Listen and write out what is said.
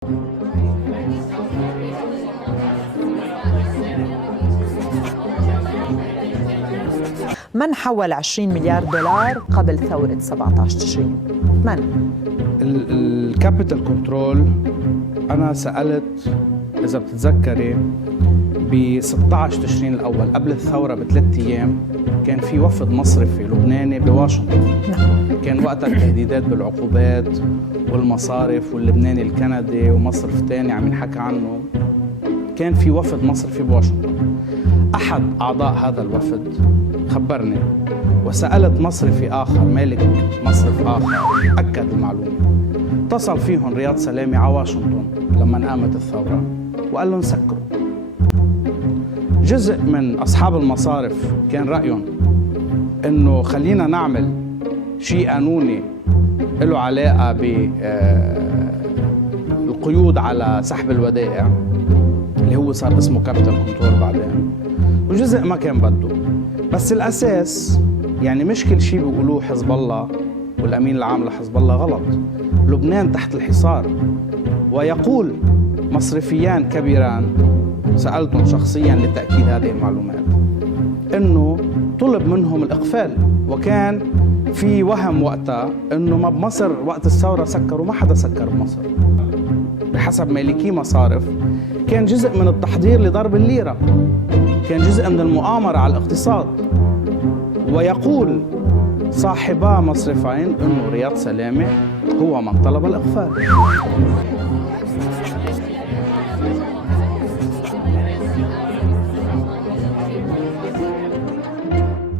من حول 20 مليار دولار قبل ثورة 17 تشرين؟ من؟ الكابيتال كنترول. أنا سألت إذا بتتذكري ب 16 تشرين الأول قبل الثورة ب3 أيام كان في وفد مصرفي لبناني بواشنطن. كان وقتها التهديدات بالعقوبات والمصارف واللبناني الكندي ومصرف تاني عم ينحكى عنه. كان في وفد مصرفي بواشنطن. أحد أعضاء هذا الوفد خبرني، وسألت مصرفي آخر مالك مصرف آخر أكد المعلومة. اتصل فيهم رياض سلامي على واشنطن لما قامت الثورة وقال لهم سكروا. جزء من أصحاب المصارف كان رأيهم إنه خلينا نعمل شيء قانوني له علاقة بالقيود على سحب الودائع اللي هو صار اسمه كابيتال كنترول بعدين، وجزء ما كان بده. بس الأساس يعني مش كل شيء بيقولوه حزب الله والأمين العام لحزب الله غلط. لبنان تحت الحصار، ويقول مصرفيان كبيران سألتهم شخصيا لتأكيد هذه المعلومات إنه طلب منهم الإقفال، وكان في وهم وقتها إنه ما بمصر وقت الثورة سكروا. ما حدا سكر بمصر بحسب مالكي مصارف. كان جزء من التحضير لضرب الليرة، كان جزء من المؤامرة على الاقتصاد. ويقول صاحبا مصرفين إنه رياض سلامي هو من طلب الإقفال.